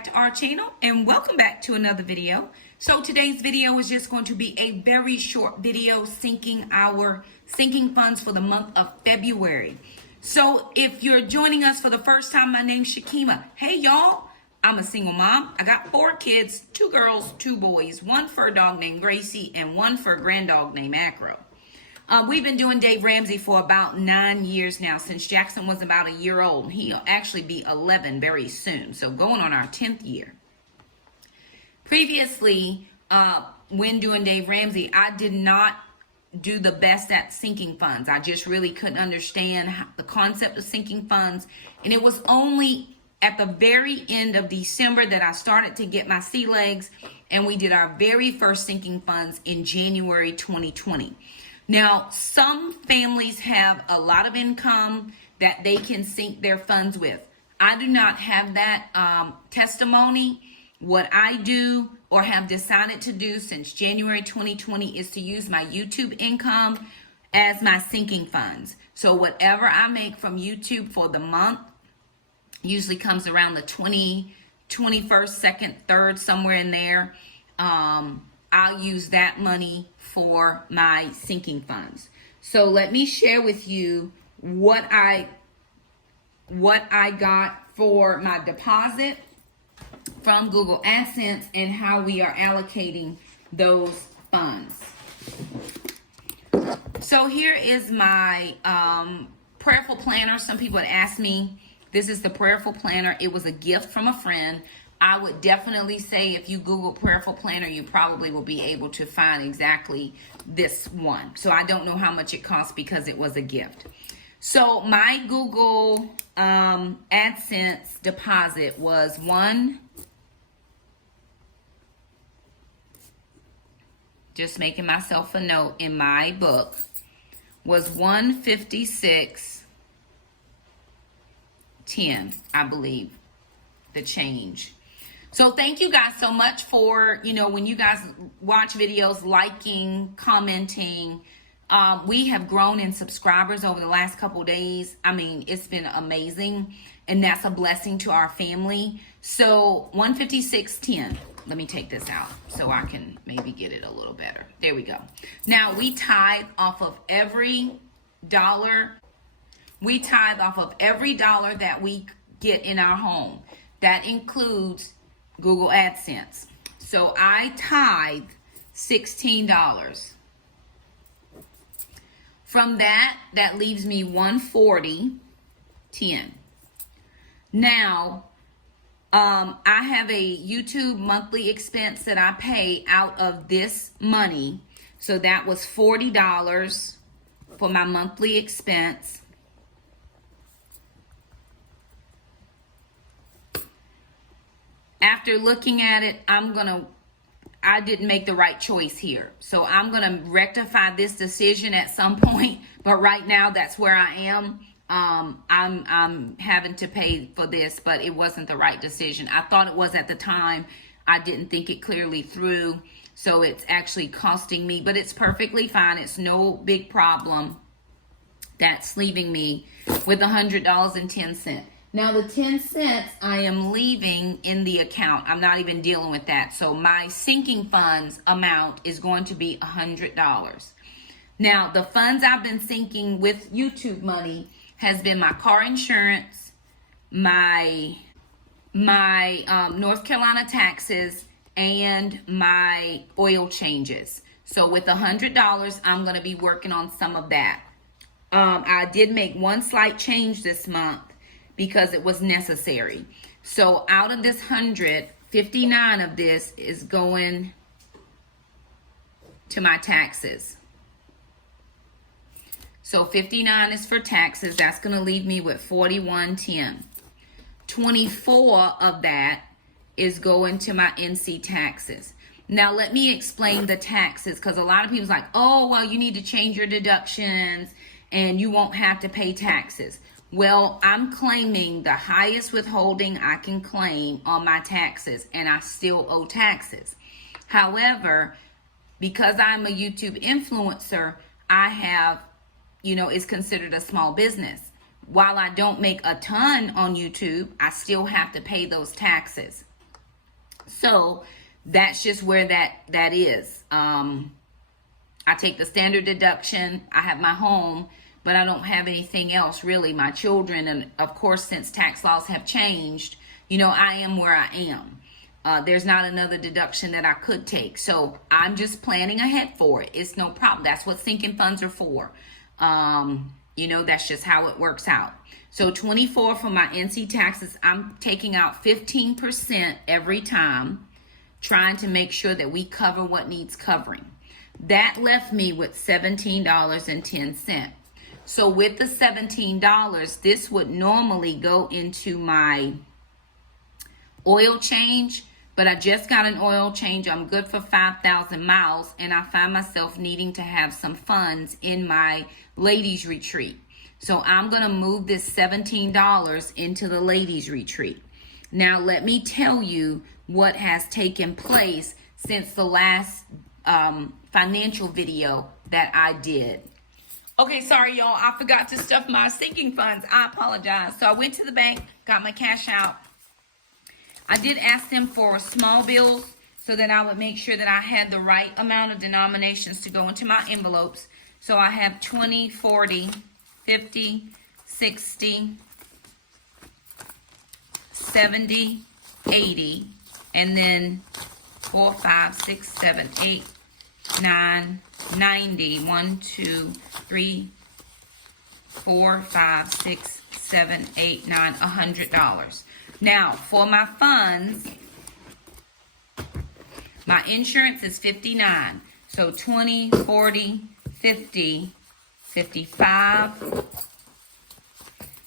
back to our channel and welcome back to another video. So today's video is just going to be a very short video syncing our sinking funds for the month of February. So if you're joining us for the first time, my name's Shakema. Hey y'all, I'm a single mom. I got 4 kids, 2 girls, 2 boys, 1 fur dog named Gracie and 1 fur grand dog named Acro. We've been doing Dave Ramsey for about 9 years now, since Jackson was about a year old. He'll actually be 11 very soon, so going on our 10th year. Previously, when doing Dave Ramsey, I did not do the best at sinking funds. I just really couldn't understand the concept of sinking funds, and it was only at the very end of December that I started to get my sea legs, and we did our very first sinking funds in January 2020. Now, some families have a lot of income that they can sink their funds with. I do not have that testimony. What I do or have decided to do since January 2020 is to use my YouTube income as my sinking funds. So whatever I make from YouTube for the month usually comes around the 21st, 2nd, 3rd, somewhere in there. I'll use that money for my sinking funds. So let me share with you what I got for my deposit from Google AdSense and how we are allocating those funds. So here is my prayerful planner. Some people had asked me, this is the prayerful planner. It was a gift from a friend. I would definitely say if you Google prayerful planner, you probably will be able to find exactly this one. So I don't know how much it costs because it was a gift. So my Google AdSense deposit was just making myself a note in my book, was $156.10, I believe, the change. So thank you guys so much for, when you guys watch videos, liking, commenting. We have grown in subscribers over the last couple days. I mean, it's been amazing, and that's a blessing to our family. So $156.10. Let me take this out so I can maybe get it a little better. There we go. Now we tithe off of every dollar. We tithe off of every dollar that we get in our home. That includes Google AdSense. So I tithe $16. From that leaves me $140.10. Now, I have a YouTube monthly expense that I pay out of this money. So that was $40 for my monthly expense. After looking at it, I didn't make the right choice here. So I'm going to rectify this decision at some point. But right now, that's where I am. I'm having to pay for this, but it wasn't the right decision. I thought it was at the time. I didn't think it clearly through. So it's actually costing me, but it's perfectly fine. It's no big problem. That's leaving me with $100.10. Now the 10 cents I am leaving in the account. I'm not even dealing with that. So my sinking funds amount is going to be $100. Now the funds I've been sinking with YouTube money has been my car insurance, my North Carolina taxes, and my oil changes. So with $100, I'm going to be working on some of that. I did make one slight change this month, because it was necessary. So out of this 100, 59 of this is going to my taxes. So 59 is for taxes. That's going to leave me with $41.10. 24 of that is going to my NC taxes. Now let me explain the taxes, because a lot of people's like, oh, well, you need to change your deductions and you won't have to pay taxes. Well, I'm claiming the highest withholding I can claim on my taxes, and I still owe taxes. However, because I'm a YouTube influencer, I have, it's considered a small business. While I don't make a ton on YouTube, I still have to pay those taxes. So that's just where that is. I take the standard deduction. I have my home, but I don't have anything else really. My children, and of course, since tax laws have changed, you know, I am where I am. There's not another deduction that I could take. So I'm just planning ahead for it. It's no problem. That's what sinking funds are for. You know, that's just how it works out. So 24 for my NC taxes, I'm taking out 15% every time, trying to make sure that we cover what needs covering. That left me with $17.10. So with the $17, this would normally go into my oil change, but I just got an oil change. I'm good for 5,000 miles, and I find myself needing to have some funds in my ladies retreat. So I'm going to move this $17 into the ladies retreat. Now, let me tell you what has taken place since the last financial video that I did. Okay, sorry, y'all. I forgot to stuff my sinking funds. I apologize. So I went to the bank, got my cash out. I did ask them for small bills so that I would make sure that I had the right amount of denominations to go into my envelopes. So I have 20, 40, 50, 60, 70, 80, and then 4, 5, 6, 7, 8, 9, 90, 1, 2, 3, 4, 5, 6, 7, 8, 9, $100. Now, for my funds, my insurance is 59. So 20, 40, 50, 55,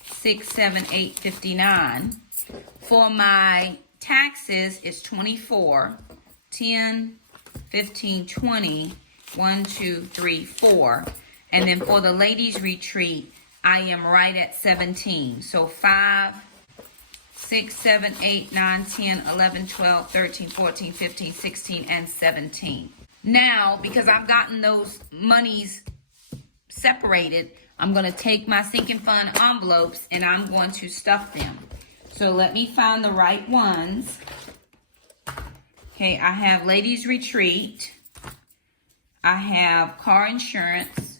6, 7, 8, 59. For my taxes, it's 24, 10, 15, 20, 1, 2, 3, 4. And then for the ladies retreat, I am right at 17. So 5, 6, 7, 8, 9, 10, 11, 12, 13, 14, 15, 16, and 17. Now, because I've gotten those monies separated, I'm going to take my sinking fund envelopes and I'm going to stuff them. So let me find the right ones. Okay, I have ladies retreat. I have car insurance.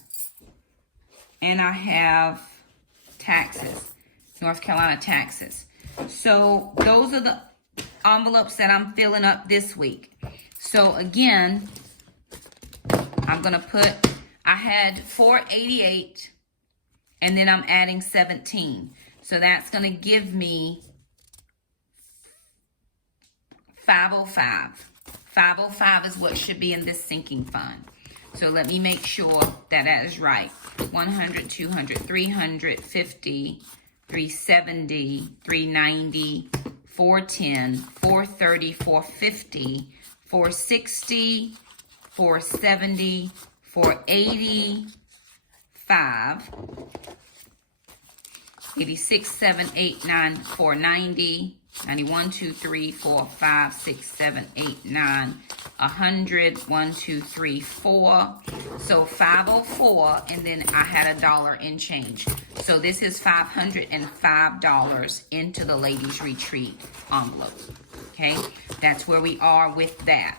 And I have taxes, North Carolina taxes. So those are the envelopes that I'm filling up this week. So again, I'm going to put, I had 488 and then I'm adding 17. So that's going to give me 505. 505 is what should be in this sinking fund. So let me make sure that that is right. 100, 200, 350, 370, 390, 410, 430, 450, 460, 470, 480, 5, 86, 7, 8, 9, 490, 91, 2, 3, 4, 5, 6, 7, 8, 9, 100, 1, 2, 3, 4. So 504, and then I had $1 in change. So this is $505 into the ladies retreat envelope. Okay, that's where we are with that.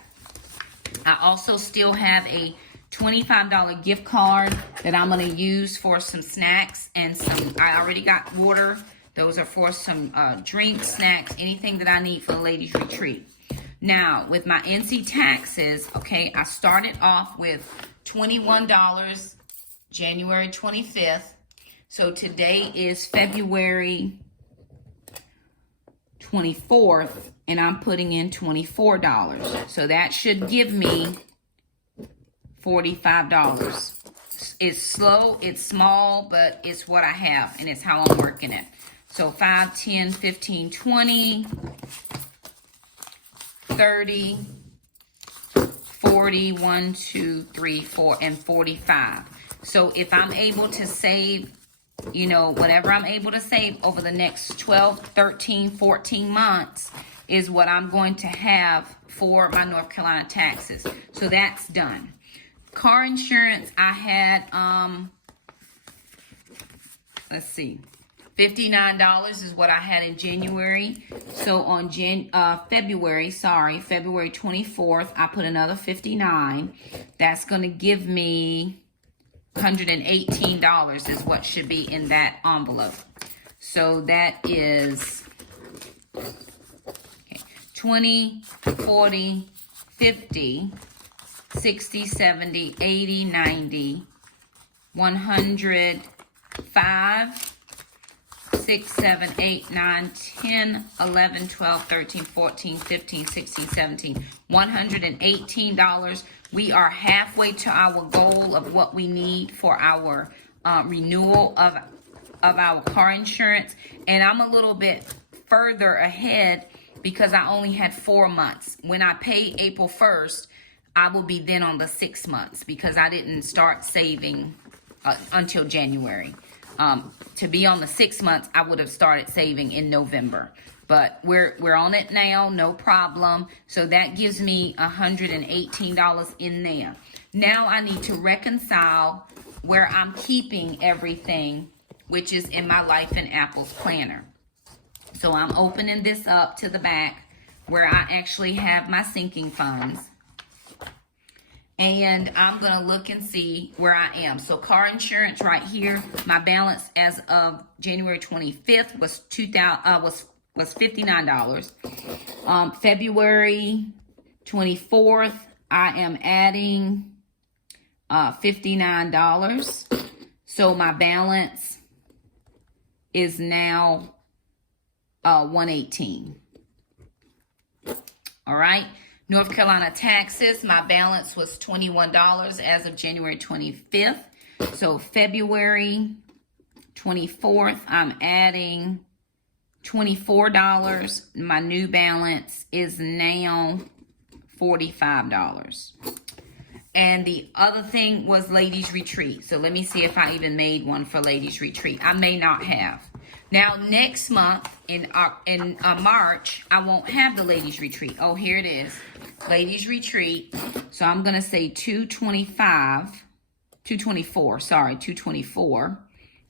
I also still have a $25 gift card that I'm going to use for some snacks and some, I already got water. Those are for some drinks, snacks, anything that I need for the ladies retreat. Now, with my NC taxes, okay, I started off with $21 January 25th. So today is February 24th, and I'm putting in $24. So that should give me $45. It's slow, it's small, but it's what I have, and it's how I'm working it. So 5, 10, 15, 20, 30, 40, 1, 2, 3, 4, and 45. So if I'm able to save, you know, whatever I'm able to save over the next 12, 13, 14 months is what I'm going to have for my North Carolina taxes. So that's done. Car insurance, I had, let's see, $59 is what I had in January. So on February 24th, I put another 59. That's going to give me $118 is what should be in that envelope. So that is 20, 40, 50, 60, 70, 80, 90, 100, 5, 6, 7, 8, 9, 10, 11, 12, 13, 14, 15, 16, 17, $118. We are halfway to our goal of what we need for our renewal of our car insurance. And I'm a little bit further ahead because I only had 4 months. When I pay April 1st, I will be then on the 6 months because I didn't start saving until January. To be on the 6 months, I would have started saving in November. But we're on it now, no problem. So that gives me $118 in there. Now I need to reconcile where I'm keeping everything, which is in my Life in Apples planner. So I'm opening this up to the back where I actually have my sinking funds. And I'm going to look and see where I am. So car insurance right here, my balance as of January 25th was $59. February 24th, I am adding $59. So my balance is now $118. All right. North Carolina taxes, my balance was $21 as of January 25th. So February 24th, I'm adding $24. My new balance is now $45. And the other thing was Ladies Retreat. So let me see if I even made one for Ladies Retreat. I may not have. Now, next month, in March, I won't have the Ladies Retreat. Oh, here it is. Ladies Retreat. So I'm going to say 224.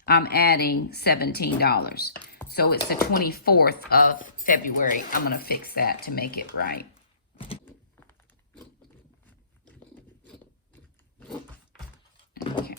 I'm adding $17. So it's the 24th of February. I'm going to fix that to make it right. Okay.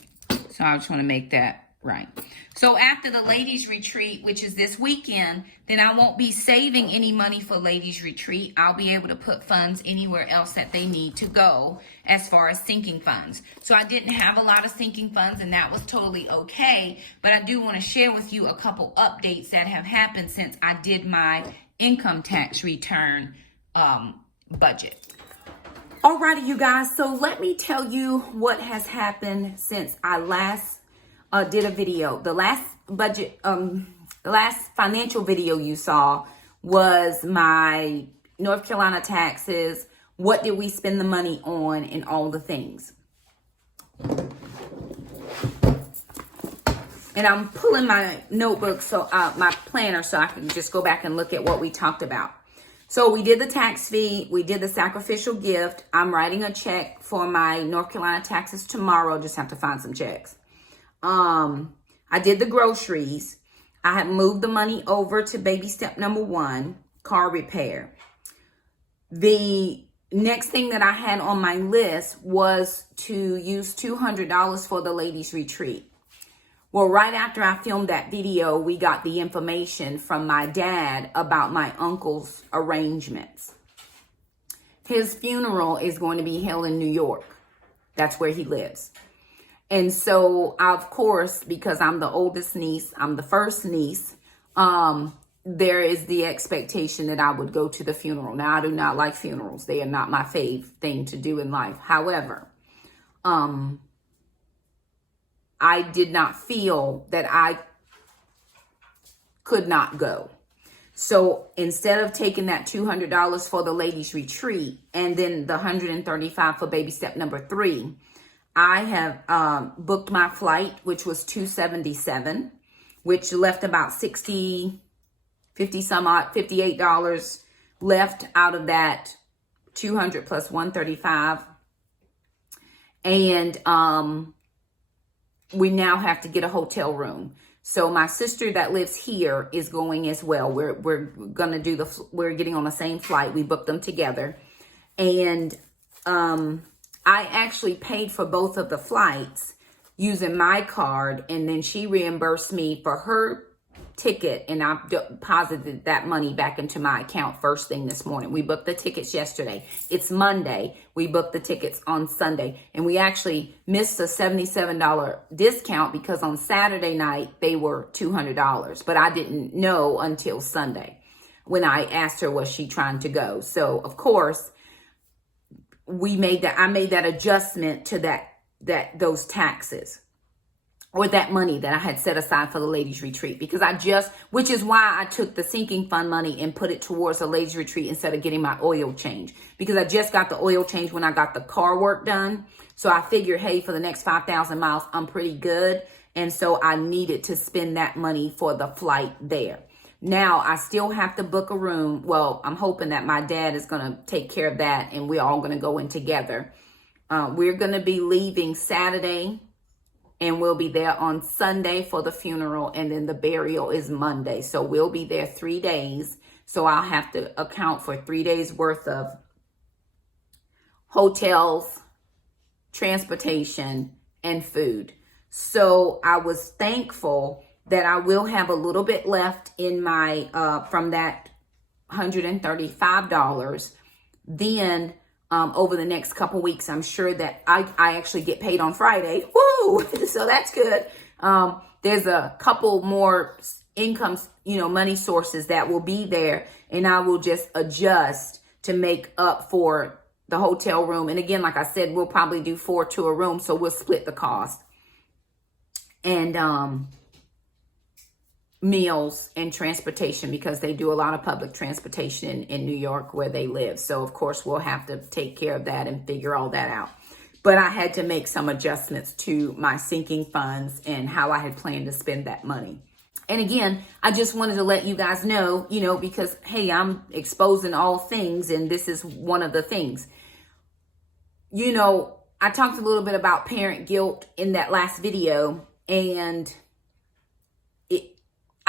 So I just want to make that right. So after the Ladies Retreat, which is this weekend, then I won't be saving any money for Ladies Retreat. I'll be able to put funds anywhere else that they need to go as far as sinking funds. So I didn't have a lot of sinking funds, and that was totally okay. But I do want to share with you a couple updates that have happened since I did my income tax return budget. Alrighty, you guys. So let me tell you what has happened since I last did a video. The last budget, the last financial video you saw was my North Carolina taxes. What did we spend the money on and all the things. And I'm pulling my notebook, so my planner, so I can just go back and look at what we talked about. So we did the tax fee. We did the sacrificial gift. I'm writing a check for my North Carolina taxes tomorrow. Just have to find some checks. I did the groceries. I had moved the money over to baby step number 1, car repair. The next thing that I had on my list was to use $200 for the ladies retreat. Well, right after I filmed that video, we got the information from my dad about my uncle's arrangements. His funeral is going to be held in New York. That's where he lives. And so, of course, because I'm the oldest niece, I'm the first niece, there is the expectation that I would go to the funeral. Now, I do not like funerals. They are not my fave thing to do in life. However, I did not feel that I could not go. So instead of taking that $200 for the ladies retreat and then the $135 for baby step number 3, I have booked my flight, which was $277, which left about $58 left out of that 200 plus 135. And we now have to get a hotel room. So my sister that lives here is going as well. We're gonna do we're getting on the same flight. We booked them together. And I actually paid for both of the flights using my card, and then she reimbursed me for her ticket, and I deposited that money back into my account first thing this morning. We booked the tickets yesterday. It's Monday. We booked the tickets on Sunday, and we actually missed a $77 discount because on Saturday night they were $200, but I didn't know until Sunday when I asked her was she trying to go. So of course I made that adjustment to those taxes, or that money that I had set aside for the ladies retreat, because which is why I took the sinking fund money and put it towards the ladies retreat instead of getting my oil change, because I just got the oil change when I got the car work done. So I figured, hey, for the next 5,000 miles, I'm pretty good. And so I needed to spend that money for the flight there. Now I still have to book a room. Well, I'm hoping that my dad is going to take care of that, and we're all going to go in together. We're going to be leaving Saturday, and we'll be there on Sunday for the funeral, and then the burial is Monday. So we'll be there 3 days. So I'll have to account for 3 days worth of hotels, transportation, and food. So I was thankful that I will have a little bit left in my, from that $135. Then over the next couple weeks, I'm sure that I actually get paid on Friday. Woo! So that's good. There's a couple more incomes, money sources that will be there, and I will just adjust to make up for the hotel room. And again, like I said, we'll probably do 4 to a room, so we'll split the cost. And meals and transportation, because they do a lot of public transportation in New York where they live. So of course we'll have to take care of that and figure all that out. But I had to make some adjustments to my sinking funds and how I had planned to spend that money. And again, I just wanted to let you guys know, because hey, I'm exposing all things, and this is one of the things. I talked a little bit about parent guilt in that last video, and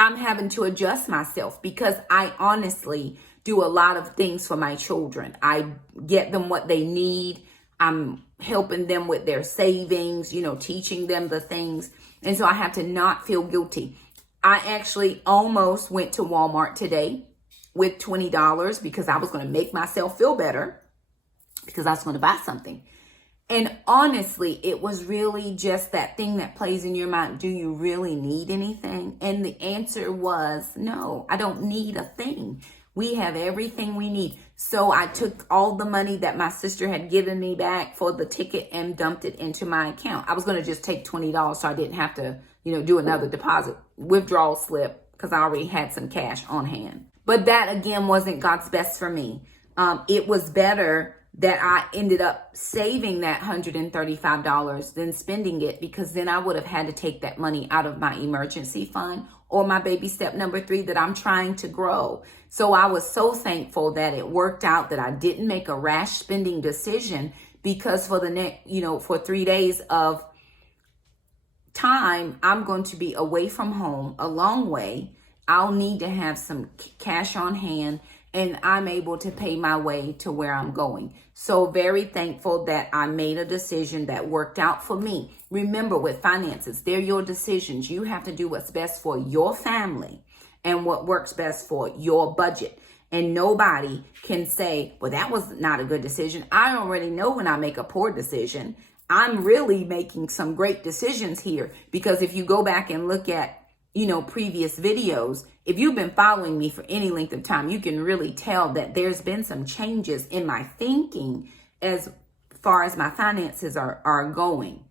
I'm having to adjust myself because I honestly do a lot of things for my children. I get them what they need. I'm helping them with their savings, teaching them the things. And so I have to not feel guilty. I actually almost went to Walmart today with $20 because I was going to make myself feel better because I was going to buy something. And honestly, it was really just that thing that plays in your mind. Do you really need anything? And the answer was no, I don't need a thing. We have everything we need. So I took all the money that my sister had given me back for the ticket and dumped it into my account. I was going to just take $20 so I didn't have to, do another deposit withdrawal slip because I already had some cash on hand. But that again wasn't God's best for me. It was better that I ended up saving that $135 than spending it, because then I would have had to take that money out of my emergency fund or my baby step number 3 that I'm trying to grow. So I was so thankful that it worked out, that I didn't make a rash spending decision, because for the next, for 3 days of time, I'm going to be away from home a long way. I'll need to have some cash on hand, and I'm able to pay my way to where I'm going. So very thankful that I made a decision that worked out for me. Remember, with finances, they're your decisions. You have to do what's best for your family and what works best for your budget. And nobody can say, well, that was not a good decision. I already know when I make a poor decision. I'm really making some great decisions here, because if you go back and look at previous videos, if you've been following me for any length of time, you can really tell that there's been some changes in my thinking as far as my finances are going.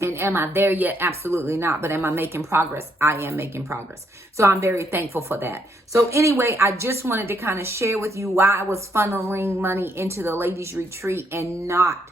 And am I there yet? Absolutely not. But am I making progress? I am making progress. So I'm very thankful for that. So anyway, I just wanted to kind of share with you why I was funneling money into the ladies retreat and not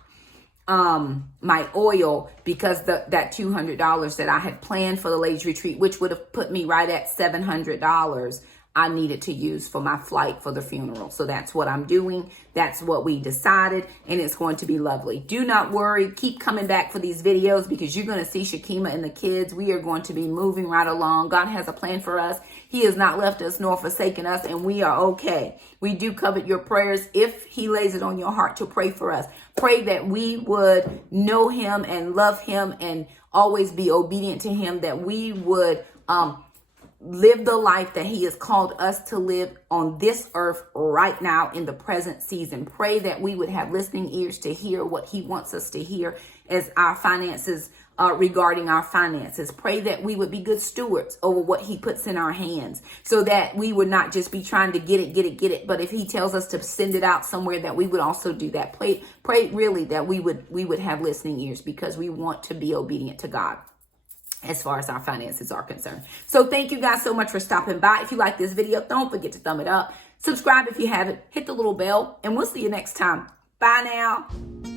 my oil, because that $200 that I had planned for the ladies retreat, which would have put me right at $700, I needed to use for my flight for the funeral. So that's what I'm doing. That's what we decided, and it's going to be lovely. Do not worry. Keep coming back for these videos because you're going to see Shakema and the kids. We are going to be moving right along. God has a plan for us. He has not left us nor forsaken us, and we are okay. We do covet your prayers if he lays it on your heart to pray for us. Pray that we would know him and love him and always be obedient to him, that we would live the life that he has called us to live on this earth right now in the present season. Pray that we would have listening ears to hear what he wants us to hear as our finances, regarding our finances. Pray that we would be good stewards over what he puts in our hands, so that we would not just be trying to get it. But if he tells us to send it out somewhere, that we would also do that. Pray really that we would have listening ears, because we want to be obedient to God as far as our finances are concerned. So thank you guys so much for stopping by. If you like this video, don't forget to thumb it up. Subscribe if you haven't. Hit the little bell, and we'll see you next time. Bye now.